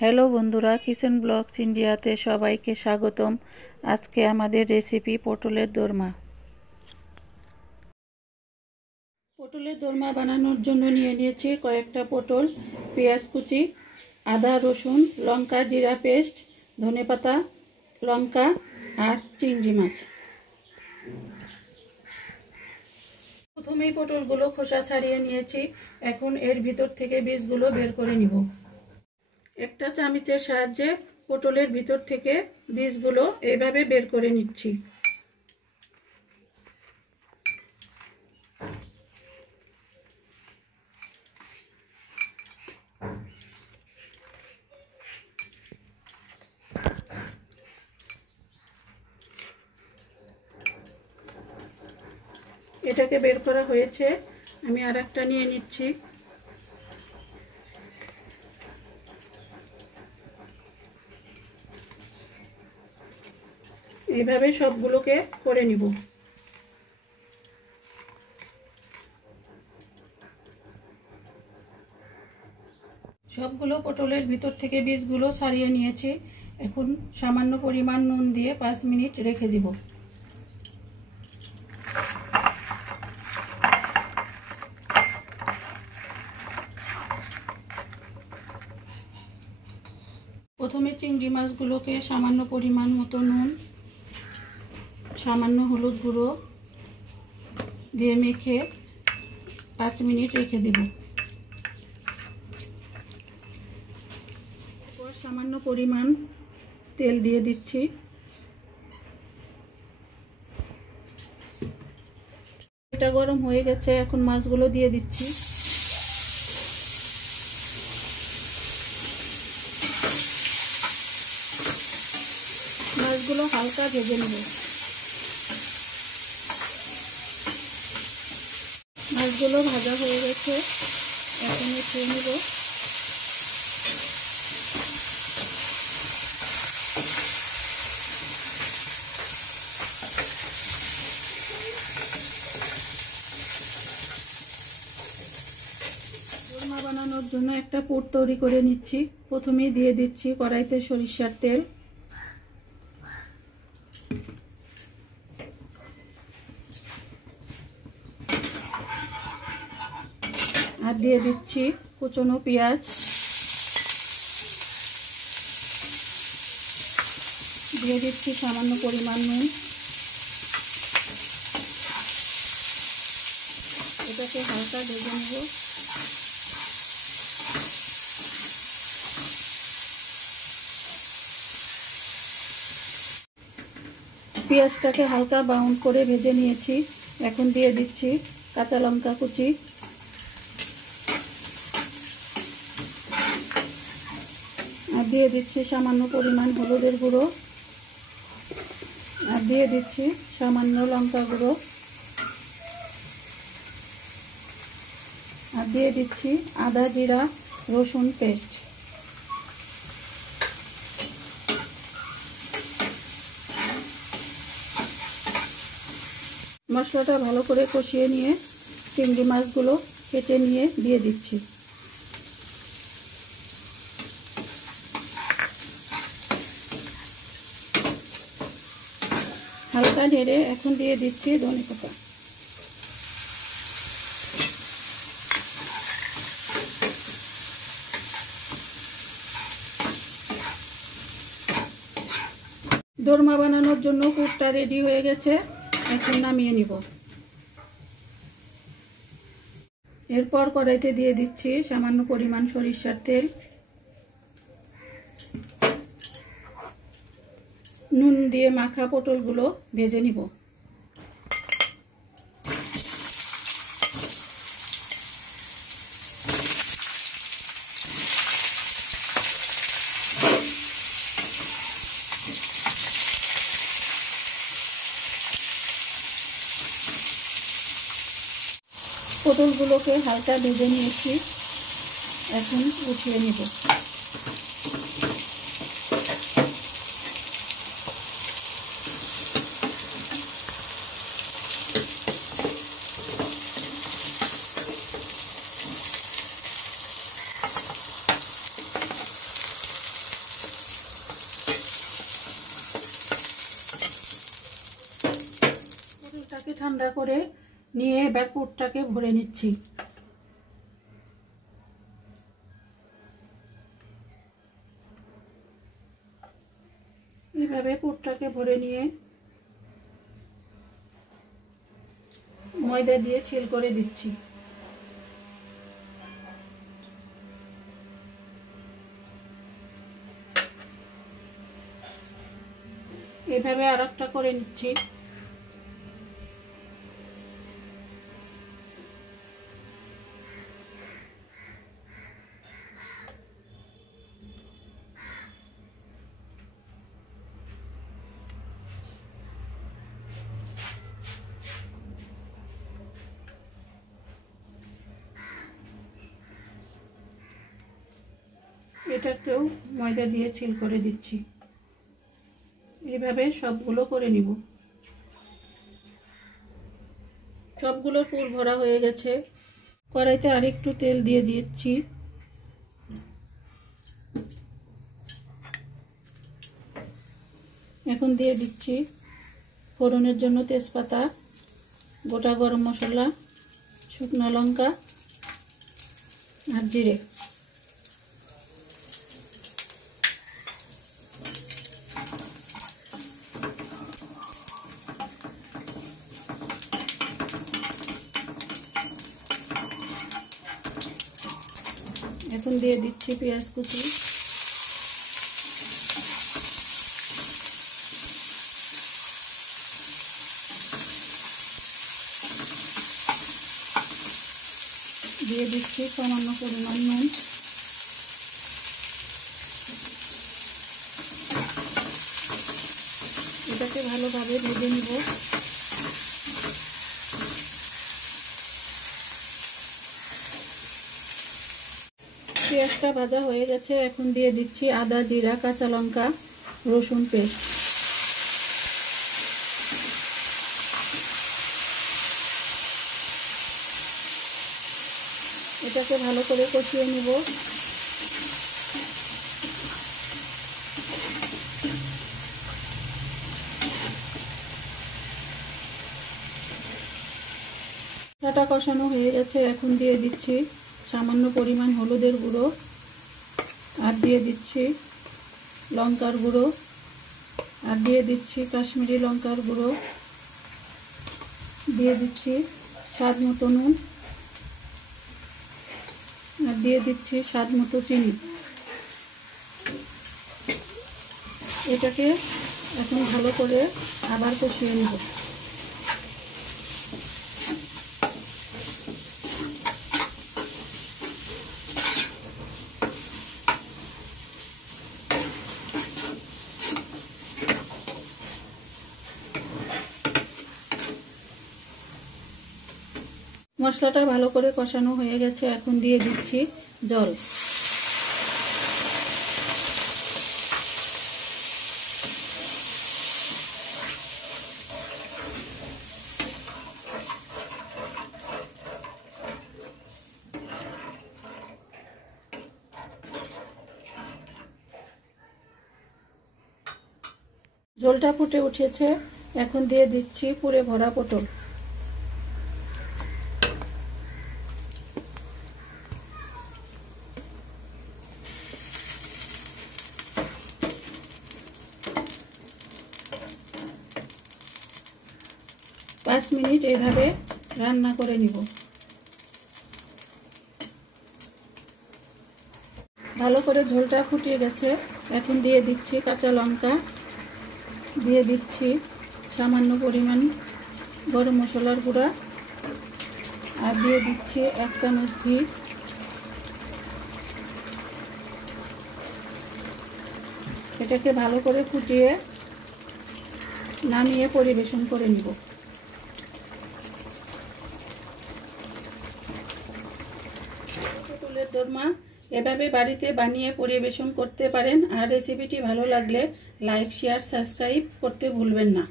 Hello বন্ধুরা, kitchen blogs ইন্ডিয়াতে সবাইকে স্বাগতম। আজকে আমাদের রেসিপি পটলের দোরমা। পটলের দোরমা বানানোর জন্য নিয়ে নিয়েছি কয়েকটা পটল, পেঁয়াজ কুচি, আদা রসুন, লঙ্কা জিরা পেস্ট, ধনেপাতা, লঙ্কা আর চিংড়ি মাছ। প্রথমেই পটলগুলো খোসা ছাড়িয়ে নিয়েছি। এখন এর ভিতর থেকে বীজগুলো বের করে নিব। একটা চামচের সাহায্যে পটলের ভিতর থেকে বীজগুলো এইভাবে বের করে নিচ্ছি। এটাকে বের করা হয়েছে, আমি আর একটা নিয়ে নিচ্ছি। এইভাবে সবগুলোকে করে নিব। সবগুলো পটলের ভিতর থেকে বীজগুলো ছাড়িয়ে নিয়েছি। এখন সামান্য পরিমাণ নুন দিয়ে 5 মিনিট রেখে দিব। প্রথমে চিংড়ি মাছগুলোকে সামান্য পরিমাণ মতো নুন, সামান্য হলুদ গুঁড়ো দিয়ে মেখে 5 মিনিট রেখে দেব। এরপর সামান্য পরিমাণ তেল দিয়ে দিচ্ছি। এটা গরম হয়ে গেছে, এখন মাছগুলো দিয়ে দিচ্ছি। মাছগুলো হালকা ভেজে নেব। মাছগুলো ভাজা হয়ে গেছে, এখন উঠিয়ে নেব। দোরমা বানানোর জন্য একটা পুর তৈরি করে নিচ্ছি। প্রথমেই দিয়ে দিচ্ছি কড়াইতে সরিষার তেল, আর দিয়ে দিচ্ছি কুচনো পেঁয়াজ, দিয়ে দিচ্ছি সামান্য পরিমাণ নুন। এটাকে হালকা ভেজে নেব। পেঁয়াজটাকে হালকা ব্রাউন করে ভেজে নিয়েছি। এখন দিয়ে দিচ্ছি কাঁচা লঙ্কা কুচি, আর দিয়ে দিচ্ছি সামান্য পরিমাণ হলুদের গুঁড়ো, আর দিয়ে দিচ্ছি সামান্য লঙ্কা গুঁড়ো, আর দিয়ে দিচ্ছি আদা জিরা রসুন পেস্ট। মশলাটা ভালো করে কষিয়ে নিয়ে চিংড়ি মাছগুলো কেটে নিয়ে দিয়ে দিচ্ছি। হালকা নেড়ে এখন দিয়ে দিচ্ছি ধনেপাতা। দোরমা বানানোর জন্য পুরটা রেডি হয়ে গেছে, এখন নামিয়ে নিব। এরপর কড়াইতে দিয়ে দিচ্ছি সামান্য পরিমাণ সরিষার তেল, নুন দিয়ে মাখা পটলগুলো ভেজে নিব। পটলগুলোকে হালকা ভেজে নিয়েছি, এখন উঠিয়ে নেব। পটলটাকে ঠান্ডা করে নিয়ে এবার পুরটাকে ভরে নিচ্ছি। এইভাবে পুরটাকে ভরে নিয়ে ময়দা দিয়ে ছিল করে দিচ্ছি। এইভাবে আরেকটা করে নিচ্ছি। এটাকেও ময়দা দিয়ে ছিল করে দিচ্ছি। এইভাবে সবগুলো করে নিব। সবগুলো পুর ভরা হয়ে গেছে। কড়াইতে আরেকটু তেল দিয়ে দিচ্ছি। এখন দিয়ে দিচ্ছি ফোড়নের জন্য তেজপাতা, গোটা গরম মশলা, শুকনো লঙ্কা আর জিরে। এখন দিয়ে দিচ্ছি পেঁয়াজ কুচি, দিয়ে দিচ্ছি সামান্য পরিমাণ নুন, এটাকে ভালোভাবে ভেজে নিব। পেঁয়াজটা ভাজা হয়ে গেছে। এখন দিয়ে দিচ্ছি আদা, জিরা, কাঁচা লঙ্কা, রসুন পেস্ট। এটাকে ভালো করে কষিয়ে নিব। এটা কষানো হয়ে গেছে। এখন দিয়ে দিচ্ছি সামান্য পরিমাণ হলুদের গুঁড়ো, আর দিয়ে দিচ্ছি লঙ্কার গুঁড়ো, আর দিয়ে দিচ্ছি কাশ্মীরি লঙ্কার গুঁড়ো, দিয়ে দিচ্ছি স্বাদ মতো নুন, আর দিয়ে দিচ্ছি স্বাদ মতো চিনি। এটাকে এখন ভালো করে আবার কষিয়ে নেব। মশলাটা ভালো করে কষানো হয়ে গেছে। এখন দিয়ে দিচ্ছি জল। ঝোলটা ফুটে উঠেছে। এখন দিয়ে দিচ্ছি পুরে ভরা পটল। পাঁচ মিনিট এইভাবে রান্না করে নিব। ভালো করে ঝোলটা ফুটিয়ে গেছে। এখন দিয়ে দিচ্ছি কাঁচা লঙ্কা, দিয়ে দিচ্ছি সামান্য পরিমাণ গরম মশলার গুঁড়া, আর দিয়ে দিচ্ছি 1 চামচ ঘি। এটাকে ভালো করে ফুটিয়ে নামিয়ে পরিবেশন করে নিব। পটলের দোরমা এভাবে বাড়িতে বানিয়ে পরিবেশন করতে পারেন। আর রেসিপিটি ভালো লাগলে লাইক, শেয়ার, সাবস্ক্রাইব করতে ভুলবেন না।